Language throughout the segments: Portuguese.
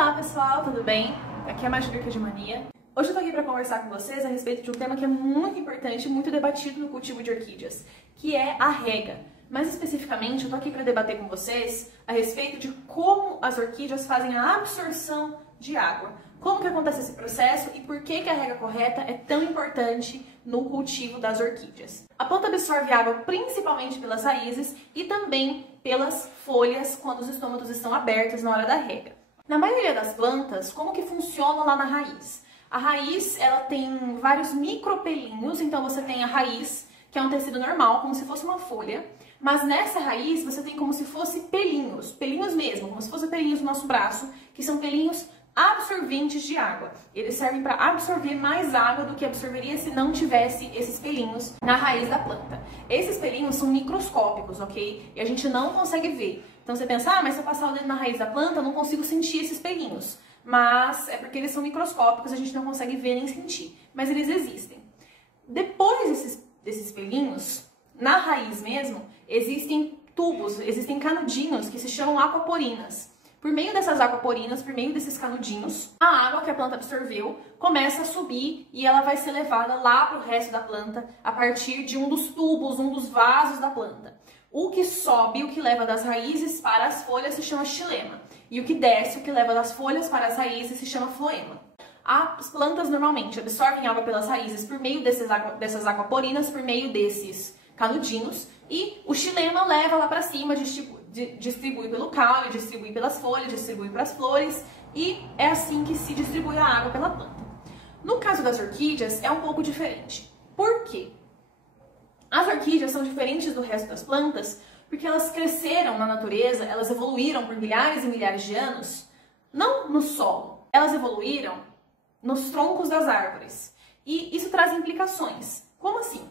Olá pessoal, tudo bem? Aqui é a Majorica de Mania. Hoje eu tô aqui para conversar com vocês a respeito de um tema que é muito importante e muito debatido no cultivo de orquídeas, que é a rega. Mais especificamente, eu tô aqui para debater com vocês a respeito de como as orquídeas fazem a absorção de água. Como que acontece esse processo e por que a rega correta é tão importante no cultivo das orquídeas. A planta absorve água principalmente pelas raízes e também pelas folhas quando os estômatos estão abertos na hora da rega. Na maioria das plantas, como que funciona lá na raiz? A raiz, ela tem vários micropelinhos, então você tem a raiz, que é um tecido normal, como se fosse uma folha, mas nessa raiz você tem como se fosse pelinhos mesmo, como se fossem pelinhos do nosso braço, que são pelinhos absorventes de água. Eles servem para absorver mais água do que absorveria se não tivesse esses pelinhos na raiz da planta. Esses pelinhos são microscópicos, ok? E a gente não consegue ver. Então você pensa, mas se eu passar o dedo na raiz da planta, eu não consigo sentir esses pelinhos. Mas é porque eles são microscópicos, a gente não consegue ver nem sentir. Mas eles existem. Depois desses pelinhos, na raiz mesmo, existem tubos, existem canudinhos que se chamam aquaporinas. Por meio dessas aquaporinas, por meio desses canudinhos, a água que a planta absorveu começa a subir e ela vai ser levada lá para o resto da planta a partir de um dos tubos, um dos vasos da planta. O que sobe, o que leva das raízes para as folhas se chama xilema. E o que desce, o que leva das folhas para as raízes se chama floema. As plantas normalmente absorvem água pelas raízes por meio dessas aquaporinas, por meio desses canudinhos, e o xilema leva lá para cima, distribui pelo caule, distribui pelas folhas, distribui para as flores, e é assim que se distribui a água pela planta. No caso das orquídeas é um pouco diferente. Por quê? As orquídeas são diferentes do resto das plantas porque elas cresceram na natureza, elas evoluíram por milhares e milhares de anos, não no solo, elas evoluíram nos troncos das árvores. E isso traz implicações. Como assim?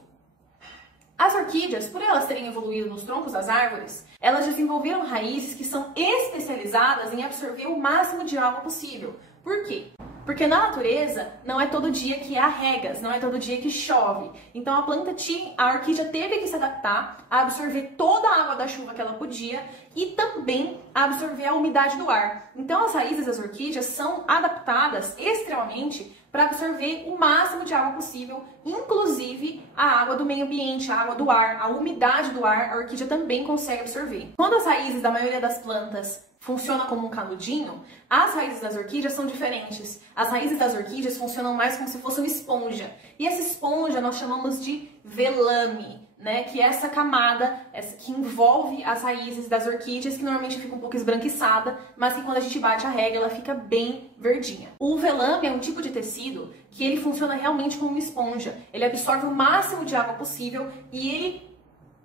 As orquídeas, por elas terem evoluído nos troncos das árvores, elas desenvolveram raízes que são especializadas em absorver o máximo de água possível. Por quê? Porque na natureza não é todo dia que há regas, não é todo dia que chove. Então a orquídea teve que se adaptar a absorver toda a água da chuva que ela podia e também a absorver a umidade do ar. Então as raízes das orquídeas são adaptadas extremamente para absorver o máximo de água possível, inclusive a água do meio ambiente, a água do ar, a umidade do ar, a orquídea também consegue absorver. Quando as raízes da maioria das plantas funcionam como um canudinho, as raízes das orquídeas são diferentes. As raízes das orquídeas funcionam mais como se fosse uma esponja. E essa esponja nós chamamos de velame, né? Que é essa camada que envolve as raízes das orquídeas, que normalmente fica um pouco esbranquiçada, mas que quando a gente bate a rega, ela fica bem verdinha. O velame é um tipo de tecido que ele funciona realmente como uma esponja. Ele absorve o máximo de água possível e ele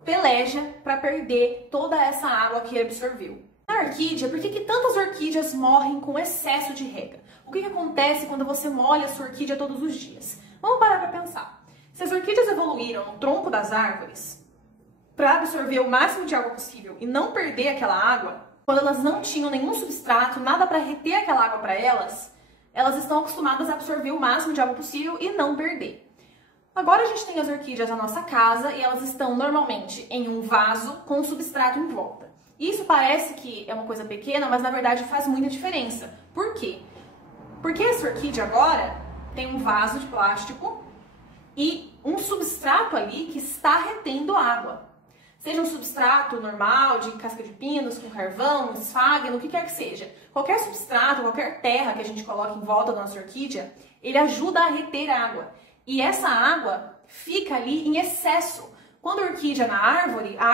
peleja para perder toda essa água que ele absorveu. Na orquídea, por que tantas orquídeas morrem com excesso de rega? O que acontece quando você molha a sua orquídea todos os dias? Vamos parar para pensar. Se as orquídeas evoluíram no tronco das árvores para absorver o máximo de água possível e não perder aquela água, quando elas não tinham nenhum substrato, nada para reter aquela água para elas, elas estão acostumadas a absorver o máximo de água possível e não perder. Agora a gente tem as orquídeas na nossa casa e elas estão normalmente em um vaso com um substrato em volta. Isso parece que é uma coisa pequena, mas na verdade faz muita diferença. Por quê? Porque essa orquídea agora tem um vaso de plástico e um substrato ali que está retendo água. Seja um substrato normal, de casca de pinos, com carvão, esfagno, o que quer que seja. Qualquer substrato, qualquer terra que a gente coloca em volta da nossa orquídea, ele ajuda a reter água. E essa água fica ali em excesso. Quando a orquídea na árvore, a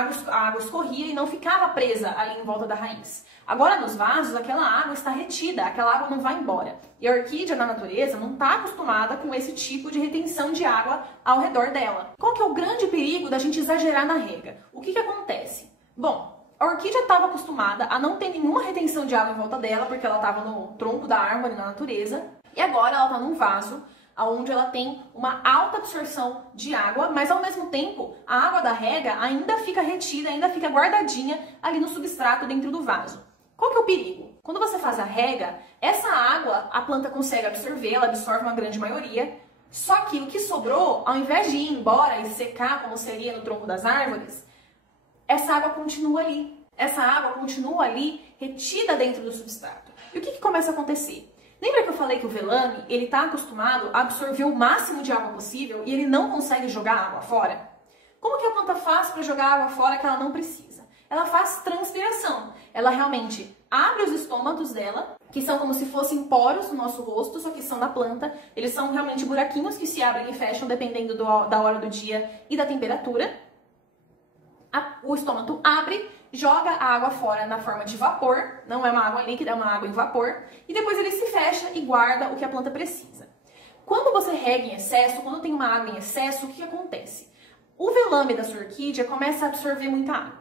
água escorria e não ficava presa ali em volta da raiz. Agora nos vasos, aquela água está retida, aquela água não vai embora. E a orquídea na natureza não está acostumada com esse tipo de retenção de água ao redor dela. Qual que é o grande perigo da gente exagerar na rega? O que acontece? Bom, a orquídea estava acostumada a não ter nenhuma retenção de água em volta dela, porque ela estava no tronco da árvore, na natureza, e agora ela está num vaso onde ela tem uma alta absorção de água, mas ao mesmo tempo a água da rega ainda fica retida, ainda fica guardadinha ali no substrato dentro do vaso. Qual que é o perigo? Quando você faz a rega, essa água a planta consegue absorver, ela absorve uma grande maioria, só que o que sobrou, ao invés de ir embora e secar como seria no tronco das árvores, essa água continua ali. Essa água continua ali retida dentro do substrato. E o que começa a acontecer? Lembra que eu falei que o velame, ele está acostumado a absorver o máximo de água possível e ele não consegue jogar água fora? Como que a planta faz para jogar água fora que ela não precisa? Ela faz transpiração. Ela realmente abre os estômatos dela, que são como se fossem poros no nosso rosto, só que são da planta. Eles são realmente buraquinhos que se abrem e fecham dependendo da hora do dia e da temperatura. O estômago abre, joga a água fora na forma de vapor, não é uma água líquida, é uma água em vapor, e depois ele se fecha e guarda o que a planta precisa. Quando você rega em excesso, quando tem uma água em excesso, o que acontece? O velame da sua orquídea começa a absorver muita água.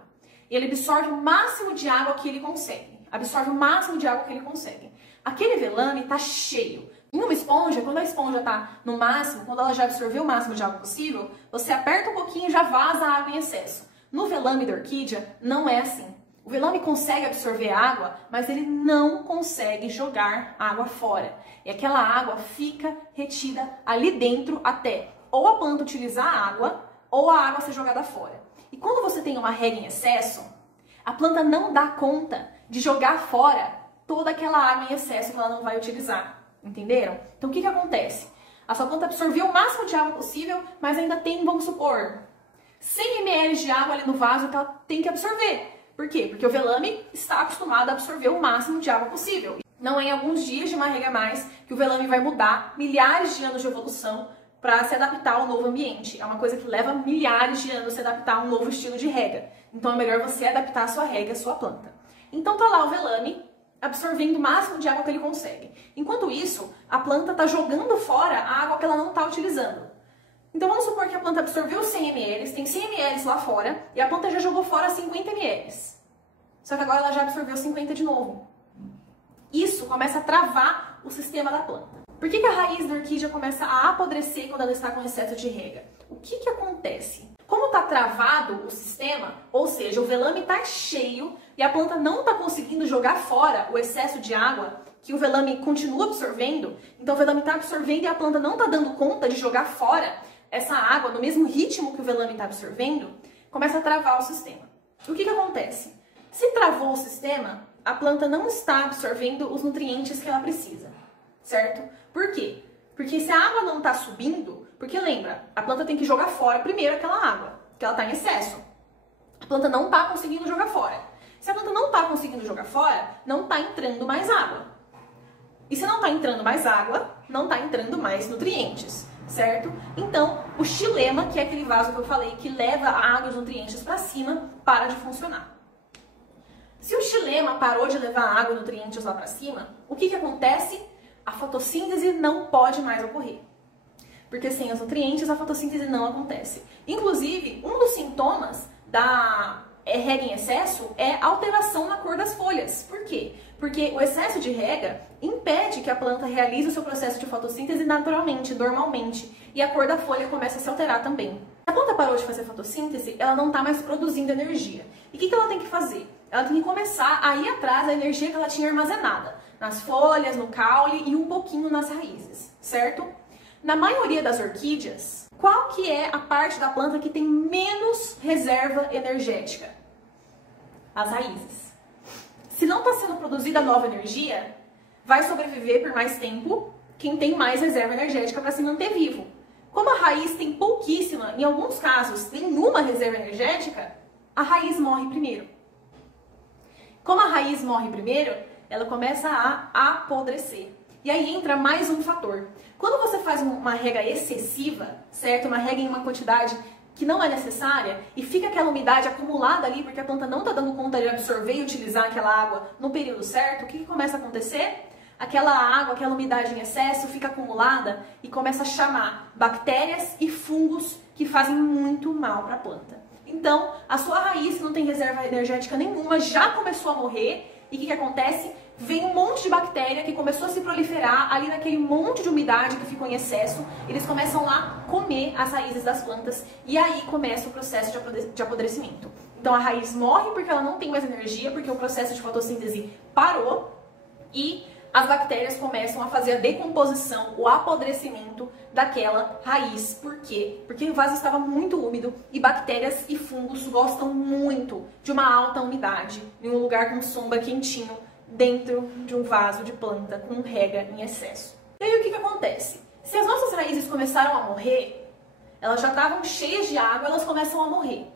Ele absorve o máximo de água que ele consegue. Absorve o máximo de água que ele consegue. Aquele velame está cheio. Em uma esponja, quando a esponja está no máximo, quando ela já absorveu o máximo de água possível, você aperta um pouquinho e já vaza a água em excesso. No velame da orquídea, não é assim. O velame consegue absorver água, mas ele não consegue jogar água fora. E aquela água fica retida ali dentro até ou a planta utilizar a água ou a água ser jogada fora. E quando você tem uma rega em excesso, a planta não dá conta de jogar fora toda aquela água em excesso que ela não vai utilizar. Entenderam? Então o que acontece? A sua planta absorveu o máximo de água possível, mas ainda tem, vamos supor, 100 ml de água ali no vaso que ela tem que absorver. Por quê? Porque o velame está acostumado a absorver o máximo de água possível. Não é em alguns dias de uma rega a mais que o velame vai mudar milhares de anos de evolução para se adaptar ao novo ambiente. É uma coisa que leva milhares de anos se adaptar a um novo estilo de rega. Então é melhor você adaptar a sua rega, a sua planta. Então tá lá o velame absorvendo o máximo de água que ele consegue. Enquanto isso, a planta está jogando fora a água que ela não está utilizando. Então vamos supor que a planta absorveu 100 ml, tem 100 ml lá fora, e a planta já jogou fora 50 ml. Só que agora ela já absorveu 50 de novo. Isso começa a travar o sistema da planta. Por que a raiz da orquídea começa a apodrecer quando ela está com excesso de rega? O que acontece? Como está travado o sistema, ou seja, o velame está cheio e a planta não está conseguindo jogar fora o excesso de água que o velame continua absorvendo, então o velame está absorvendo e a planta não está dando conta de jogar fora essa água no mesmo ritmo que o velame está absorvendo, começa a travar o sistema. O que acontece? Se travou o sistema, a planta não está absorvendo os nutrientes que ela precisa, certo? Por quê? Porque se a água não está subindo, porque lembra, a planta tem que jogar fora primeiro aquela água, que ela está em excesso. A planta não está conseguindo jogar fora. Se a planta não está conseguindo jogar fora, não está entrando mais água. E se não está entrando mais água, não está entrando mais nutrientes, certo? Então, o xilema, que é aquele vaso que eu falei, que leva a água e os nutrientes para cima, para de funcionar. Se o xilema parou de levar a água e nutrientes lá para cima, o que acontece? A fotossíntese não pode mais ocorrer. Porque sem os nutrientes, a fotossíntese não acontece. Inclusive, um dos sintomas da rega em excesso é alteração na cor das folhas. Por quê? Porque o excesso de rega impede que a planta realize o seu processo de fotossíntese naturalmente, normalmente. E a cor da folha começa a se alterar também. Se a planta parou de fazer fotossíntese, ela não está mais produzindo energia. E o que ela tem que fazer? Ela tem que começar a ir atrás da energia que ela tinha armazenada. Nas folhas, no caule e um pouquinho nas raízes, certo? Na maioria das orquídeas, qual que é a parte da planta que tem menos reserva energética? As raízes. Se não está sendo produzida nova energia, vai sobreviver por mais tempo quem tem mais reserva energética para se manter vivo. Como a raiz tem pouquíssima, em alguns casos nenhuma reserva energética, a raiz morre primeiro. Como a raiz morre primeiro, ela começa a apodrecer. E aí entra mais um fator. Quando você faz uma rega excessiva, certo? Uma rega em uma quantidade que não é necessária e fica aquela umidade acumulada ali porque a planta não está dando conta de absorver e utilizar aquela água no período certo, o que começa a acontecer? Aquela água, aquela umidade em excesso fica acumulada e começa a chamar bactérias e fungos que fazem muito mal para a planta. Então, a sua raiz, que não tem reserva energética nenhuma, já começou a morrer. E o que acontece? Vem um monte de bactéria que começou a se proliferar ali naquele monte de umidade que ficou em excesso. Eles começam lá a comer as raízes das plantas e aí começa o processo de apodrecimento. Então a raiz morre porque ela não tem mais energia, porque o processo de fotossíntese parou e as bactérias começam a fazer a decomposição, o apodrecimento daquela raiz. Por quê? Porque o vaso estava muito úmido e bactérias e fungos gostam muito de uma alta umidade, em um lugar com sombra quentinho, dentro de um vaso de planta com rega em excesso. E aí o que acontece? Se as nossas raízes começaram a morrer, elas já estavam cheias de água, elas começam a morrer.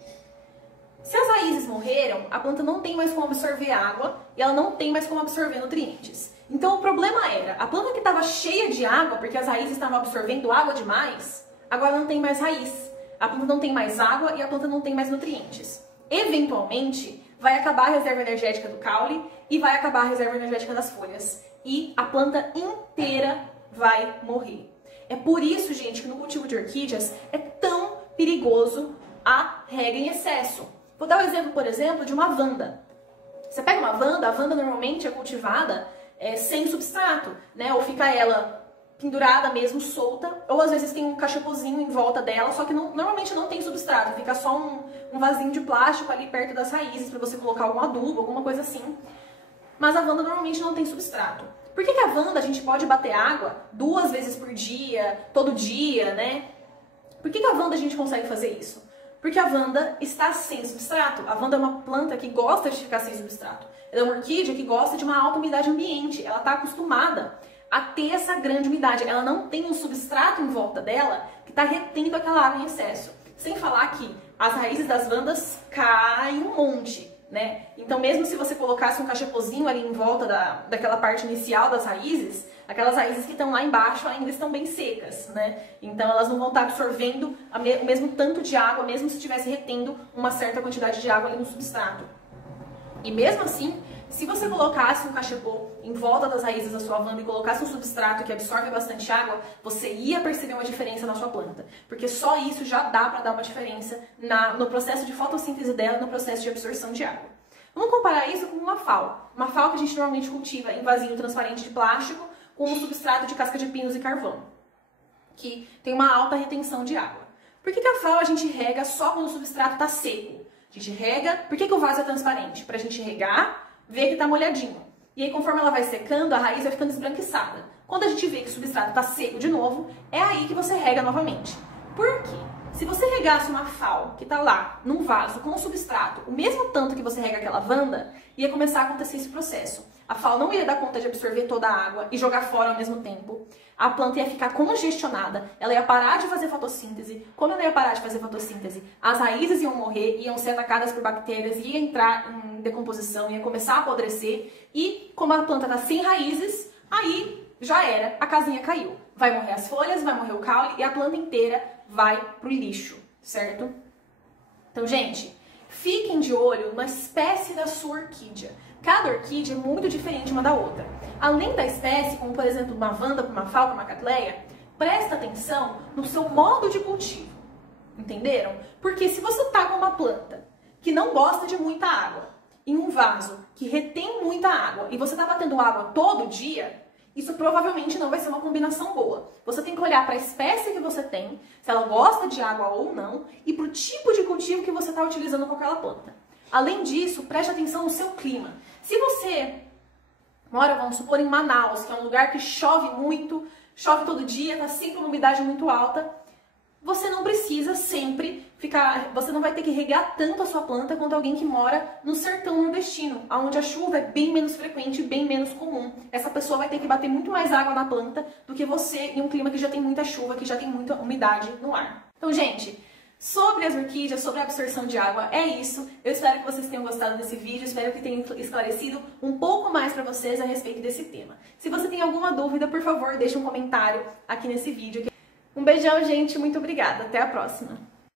Se as raízes morreram, a planta não tem mais como absorver água e ela não tem mais como absorver nutrientes. Então o problema era, a planta que estava cheia de água, porque as raízes estavam absorvendo água demais, agora não tem mais raiz. A planta não tem mais água e a planta não tem mais nutrientes. Eventualmente, vai acabar a reserva energética do caule e vai acabar a reserva energética das folhas. E a planta inteira vai morrer. É por isso, gente, que no cultivo de orquídeas é tão perigoso a rega em excesso. Vou dar um exemplo, por exemplo, de uma vanda. Você pega uma vanda, a vanda normalmente é cultivada sem substrato, né? Ou fica ela pendurada mesmo, solta, ou às vezes tem um cachepozinho em volta dela, só que normalmente não tem substrato, fica só um vasinho de plástico ali perto das raízes para você colocar algum adubo, alguma coisa assim. Mas a vanda normalmente não tem substrato. Por que a vanda a gente pode bater água 2 vezes por dia, todo dia, né? Por que a vanda a gente consegue fazer isso? Porque a vanda está sem substrato. A vanda é uma planta que gosta de ficar sem substrato. Ela é uma orquídea que gosta de uma alta umidade ambiente. Ela está acostumada a ter essa grande umidade. Ela não tem um substrato em volta dela que está retendo aquela água em excesso. Sem falar que as raízes das vandas caem um monte, né? Então mesmo se você colocasse um cachepozinho ali em volta daquela parte inicial das raízes, aquelas raízes que estão lá embaixo ainda estão bem secas, né? Então elas não vão estar absorvendo o mesmo tanto de água, mesmo se estivesse retendo uma certa quantidade de água ali no substrato. E mesmo assim, se você colocasse um cachepô em volta das raízes da sua vanda e colocasse um substrato que absorve bastante água, você ia perceber uma diferença na sua planta. Porque só isso já dá para dar uma diferença no processo de fotossíntese dela, no processo de absorção de água. Vamos comparar isso com uma FAO. Uma FAO que a gente normalmente cultiva em vasinho transparente de plástico com um substrato de casca de pinos e carvão, que tem uma alta retenção de água. Por que a FAO a gente rega só quando o substrato está seco? A gente rega... Por que o vaso é transparente? Para a gente regar, ver que está molhadinho. E aí, conforme ela vai secando, a raiz vai ficando esbranquiçada. Quando a gente vê que o substrato está seco de novo, é aí que você rega novamente. Por quê? Se você regasse uma FAO que está lá, num vaso, com o substrato, o mesmo tanto que você rega aquela vanda, ia começar a acontecer esse processo. A FAO não ia dar conta de absorver toda a água e jogar fora ao mesmo tempo. A planta ia ficar congestionada, ela ia parar de fazer fotossíntese. Quando ela ia parar de fazer fotossíntese, as raízes iam morrer, iam ser atacadas por bactérias, ia entrar em decomposição, ia começar a apodrecer. E como a planta está sem raízes, aí já era, a casinha caiu. Vai morrer as folhas, vai morrer o caule e a planta inteira vai pro lixo, certo? Então, gente, fiquem de olho na espécie da sua orquídea. Cada orquídea é muito diferente uma da outra. Além da espécie, como por exemplo uma vanda, uma falca, uma catleia, presta atenção no seu modo de cultivo. Entenderam? Porque se você tá com uma planta que não gosta de muita água, em um vaso que retém muita água, e você tá batendo água todo dia, isso provavelmente não vai ser uma combinação boa. Você tem que olhar para a espécie que você tem, se ela gosta de água ou não, e para o tipo de cultivo que você está utilizando com aquela planta. Além disso, preste atenção no seu clima. Se você mora, vamos supor, em Manaus, que é um lugar que chove muito, chove todo dia, está sempre uma umidade muito alta, você não precisa sempre você não vai ter que regar tanto a sua planta quanto alguém que mora no sertão nordestino, onde a chuva é bem menos frequente, bem menos comum. Essa pessoa vai ter que bater muito mais água na planta do que você em um clima que já tem muita chuva, que já tem muita umidade no ar. Então, gente, sobre as orquídeas, sobre a absorção de água, é isso. Eu espero que vocês tenham gostado desse vídeo, espero que tenha esclarecido um pouco mais para vocês a respeito desse tema. Se você tem alguma dúvida, por favor, deixe um comentário aqui nesse vídeo. Um beijão, gente, muito obrigada. Até a próxima.